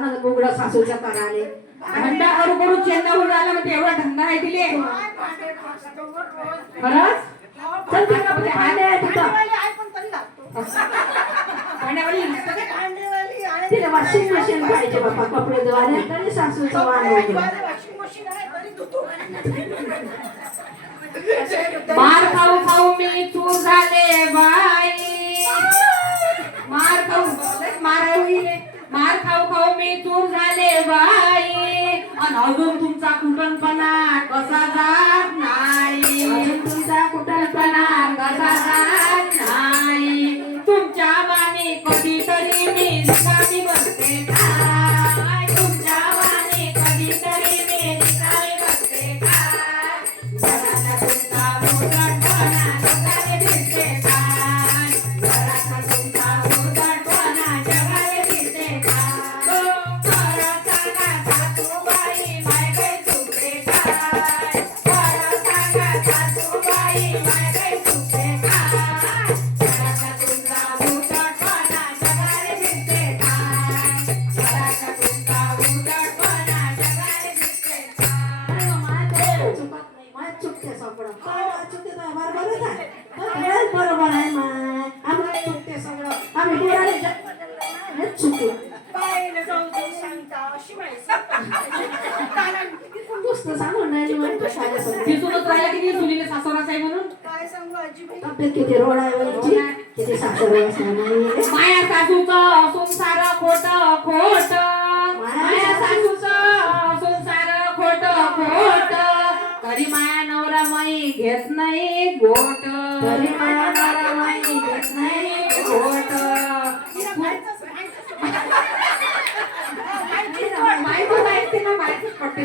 ना वाहन सासूच्या कराले धंदा करू करू चेंदा होऊन आला म्हणजे एवढा धंदा आहे दिले. खरंच? चल तिकडं म्हणजे भांडे आहे तिथं. तिला वॉशिंग मशीन पाहिजे बाबा कपडे धुवायला तरी सासूचं वाण होते मार खाऊ खाऊ मी चूर झाले बाई. मार खाऊ. मार मार खाऊ खाऊ मी चूर झाले बाई. आणि अजून तुमचा कुटणपणा कसा जात नाही? तुमचा कुटणपणा राहिला की सुनील सासवराचा आहे म्हणून. किती रोड आहे वरची किती नाही माया सासूचं असून सारं खोट खोट. माया सासूचं असून सारं खोट खोट. तरी माया नवरा माई घेत नाही गोट. तरी माया नवरा माई घेत नाही गोट. माहितच आहे ना माहितच पडते